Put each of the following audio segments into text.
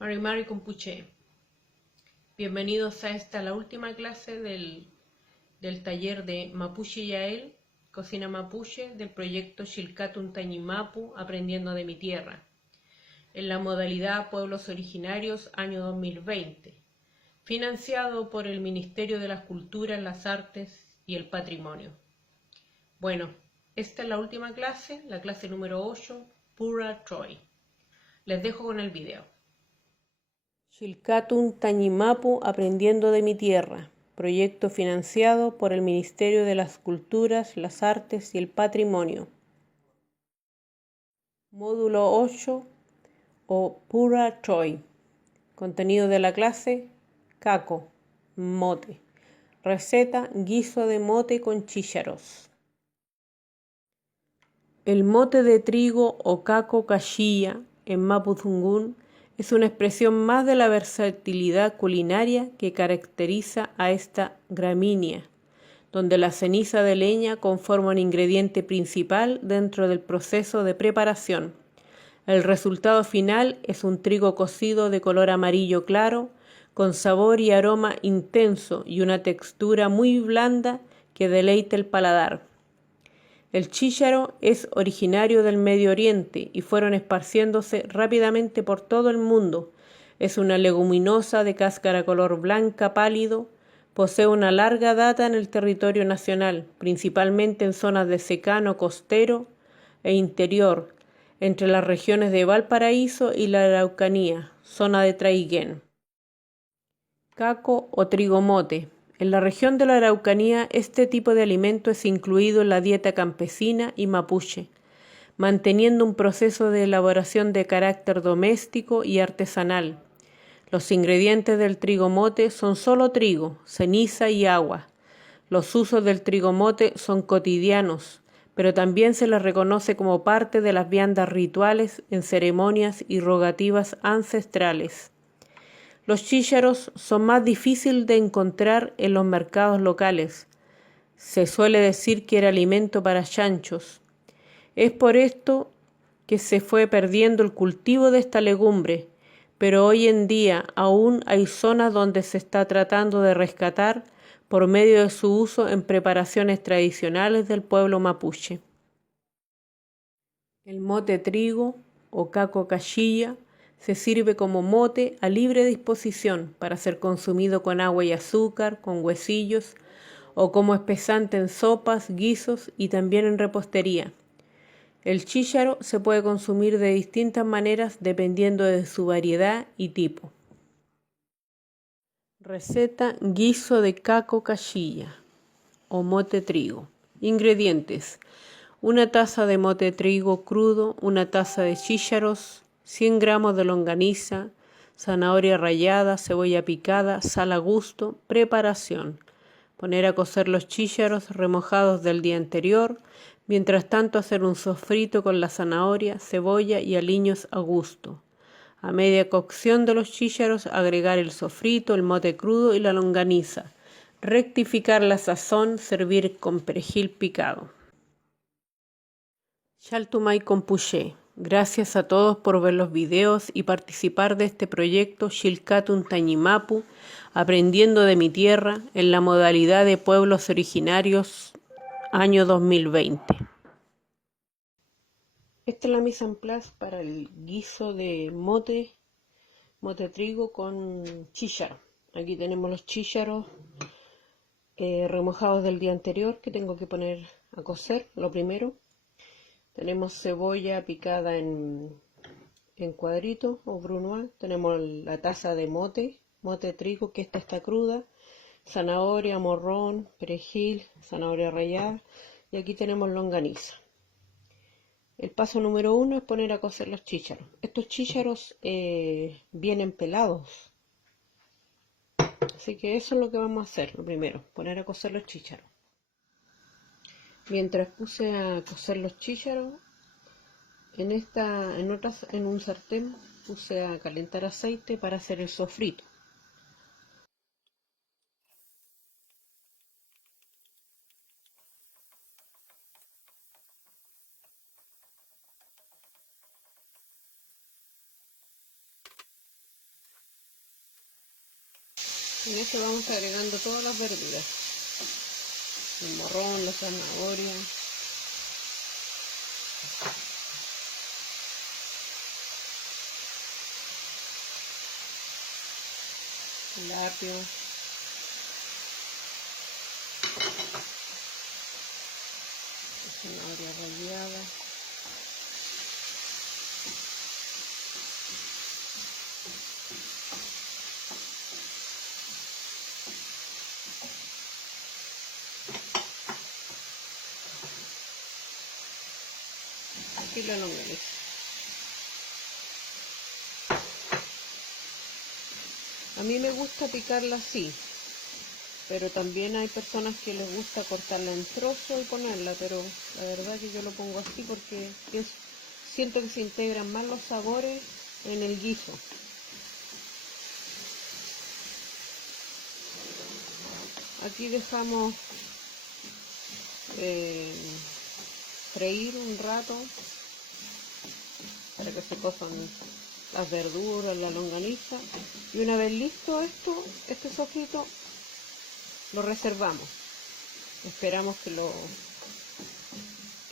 Mari Compuche. Bienvenidos a esta, la última clase del taller de Mapuche Yael, Cocina Mapuche, del proyecto Xilcatun Tañimapu, Aprendiendo de mi Tierra, en la modalidad Pueblos Originarios, año 2020, financiado por el Ministerio de las Culturas, las Artes y el Patrimonio. Bueno, esta es la última clase, la clase número 8, Pura Troy. Les dejo con el video. Xilcatun Tañimapu, Aprendiendo de mi Tierra, proyecto financiado por el Ministerio de las Culturas, las Artes y el Patrimonio. Módulo 8 o Pura Troy. Contenido de la clase: caco, mote. Receta: guiso de mote con chícharos. El mote de trigo o caco cachilla en Mapudungún es una expresión más de la versatilidad culinaria que caracteriza a esta gramínea, donde la ceniza de leña conforma un ingrediente principal dentro del proceso de preparación. El resultado final es un trigo cocido de color amarillo claro, con sabor y aroma intenso y una textura muy blanda que deleita el paladar. El chícharo es originario del Medio Oriente y fueron esparciéndose rápidamente por todo el mundo. Es una leguminosa de cáscara color blanca pálido. Posee una larga data en el territorio nacional, principalmente en zonas de secano costero e interior, entre las regiones de Valparaíso y la Araucanía, zona de Traiguén. Caco o trigo mote. En la región de la Araucanía, este tipo de alimento es incluido en la dieta campesina y mapuche, manteniendo un proceso de elaboración de carácter doméstico y artesanal. Los ingredientes del trigo mote son solo trigo, ceniza y agua. Los usos del trigo mote son cotidianos, pero también se les reconoce como parte de las viandas rituales en ceremonias y rogativas ancestrales. Los chícharos son más difíciles de encontrar en los mercados locales. Se suele decir que era alimento para chanchos. Es por esto que se fue perdiendo el cultivo de esta legumbre, pero hoy en día aún hay zonas donde se está tratando de rescatar por medio de su uso en preparaciones tradicionales del pueblo mapuche. El mote trigo o caco cachilla se sirve como mote a libre disposición para ser consumido con agua y azúcar, con huesillos o como espesante en sopas, guisos y también en repostería. El chícharo se puede consumir de distintas maneras dependiendo de su variedad y tipo. Receta: guiso de caco cachilla o mote trigo. Ingredientes: una taza de mote trigo crudo, una taza de chícharos, 100 gramos de longaniza, zanahoria rallada, cebolla picada, sal a gusto. Preparación: poner a cocer los chícharos remojados del día anterior, mientras tanto hacer un sofrito con la zanahoria, cebolla y aliños a gusto. A media cocción de los chícharos agregar el sofrito, el mote crudo y la longaniza. Rectificar la sazón, servir con perejil picado. Xaltumay Compuche. Gracias a todos por ver los videos y participar de este proyecto Xilcatun Tañimapu, Aprendiendo de mi Tierra, en la modalidad de Pueblos Originarios, año 2020. Esta es la mise en place para el guiso de mote trigo con chícharo. Aquí tenemos los chícharos remojados del día anterior que tengo que poner a cocer, lo primero. Tenemos cebolla picada en cuadritos o brunoise. Tenemos la taza de mote trigo, que esta está cruda. Zanahoria, morrón, perejil, zanahoria rallada. Y aquí tenemos longaniza. El paso número 1 es poner a cocer los chícharos. Estos chícharos vienen pelados. Así que eso es lo que vamos a hacer. Lo primero, poner a cocer los chícharos. Mientras puse a cocer los chícharos, en un sartén puse a calentar aceite para hacer el sofrito. En esto vamos agregando todas las verduras, el morrón, la zanahoria, el apio, la zanahoria rallada, y la longaniza. A mí me gusta picarla así, pero también hay personas que les gusta cortarla en trozos y ponerla, pero la verdad que yo lo pongo así porque siento que se integran más los sabores en el guiso. Aquí dejamos freír un rato para que se cosan las verduras, la longaniza, y una vez listo este sofrito lo reservamos. Esperamos que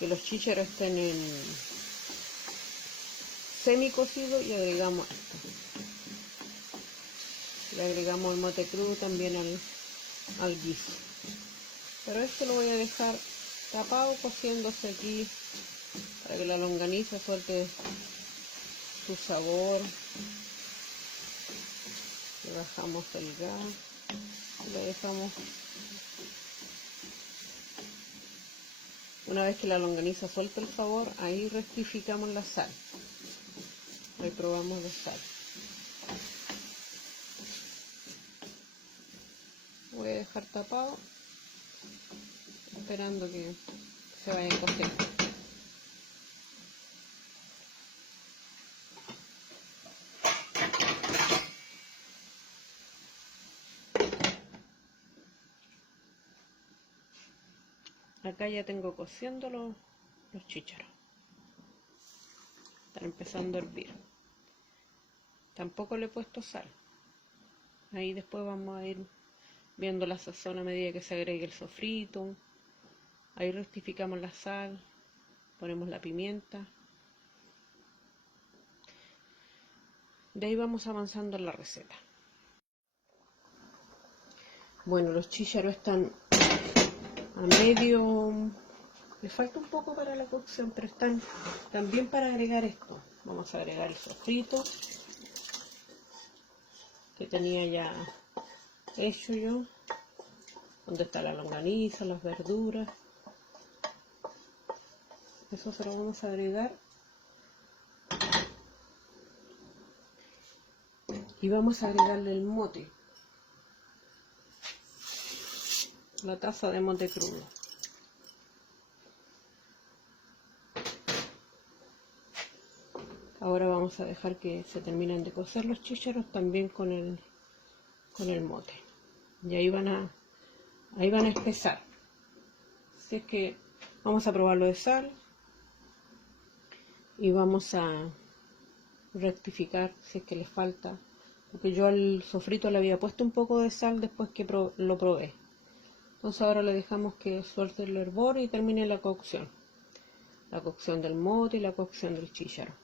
los chícharos estén en semi cocido y agregamos esto. Le agregamos el mote crudo también al guiso. Pero esto lo voy a dejar tapado cociéndose aquí para que la longaniza suelte su sabor. Le bajamos el gas y lo dejamos. Una vez que la longaniza suelta el sabor, ahí rectificamos la sal. Ahí probamos la sal. Voy a dejar tapado, esperando que se vayan cociendo. Acá ya tengo cociendo los chícharos. Están empezando a hervir. Tampoco le he puesto sal. Ahí después vamos a ir viendo la sazón a medida que se agregue el sofrito. Ahí rectificamos la sal, ponemos la pimienta. De ahí vamos avanzando en la receta. Bueno, los chícharos están a medio, les falta un poco para la cocción, pero están bien para agregar esto. Vamos a agregar el sofrito que tenía ya hecho yo, donde está la longaniza, las verduras. Eso se lo vamos a agregar y vamos a agregarle el mote, la taza de mote crudo. Ahora vamos a dejar que se terminen de cocer los chícharos también con el mote. Y ahí van a espesar. Así es que vamos a probarlo de sal y vamos a rectificar si es que les falta, porque yo al sofrito le había puesto un poco de sal después que lo probé. Entonces ahora le dejamos que suelte el hervor y termine la cocción del mote y la cocción del chícharo,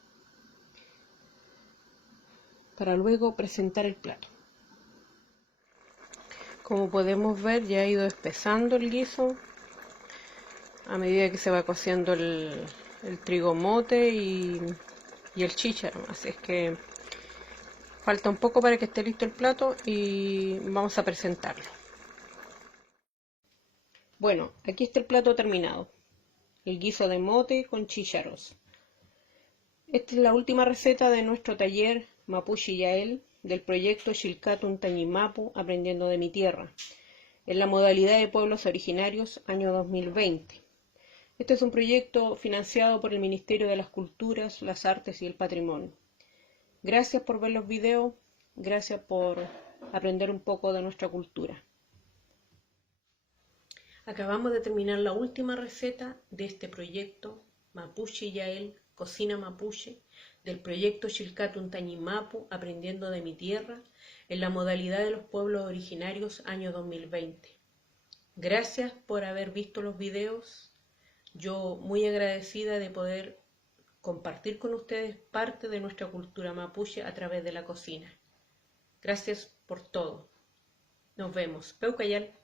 para luego presentar el plato. Como podemos ver, ya ha ido espesando el guiso a medida que se va cociendo el trigo mote y el chícharo. Así es que falta un poco para que esté listo el plato y vamos a presentarlo. Bueno, aquí está el plato terminado. El guiso de mote con chícharos. Esta es la última receta de nuestro taller Mapuche Yael del proyecto Xilcatun Tañimapu Aprendiendo de mi Tierra, en la modalidad de pueblos originarios año 2020. Este es un proyecto financiado por el Ministerio de las Culturas, las Artes y el Patrimonio. Gracias por ver los videos, gracias por aprender un poco de nuestra cultura. Acabamos de terminar la última receta de este proyecto Mapuche Yael, Cocina Mapuche, del proyecto Chilcatun Tañimapu, Aprendiendo de mi Tierra, en la modalidad de los pueblos originarios año 2020. Gracias por haber visto los videos. Yo muy agradecida de poder compartir con ustedes parte de nuestra cultura mapuche a través de la cocina. Gracias por todo. Nos vemos. Peucayal.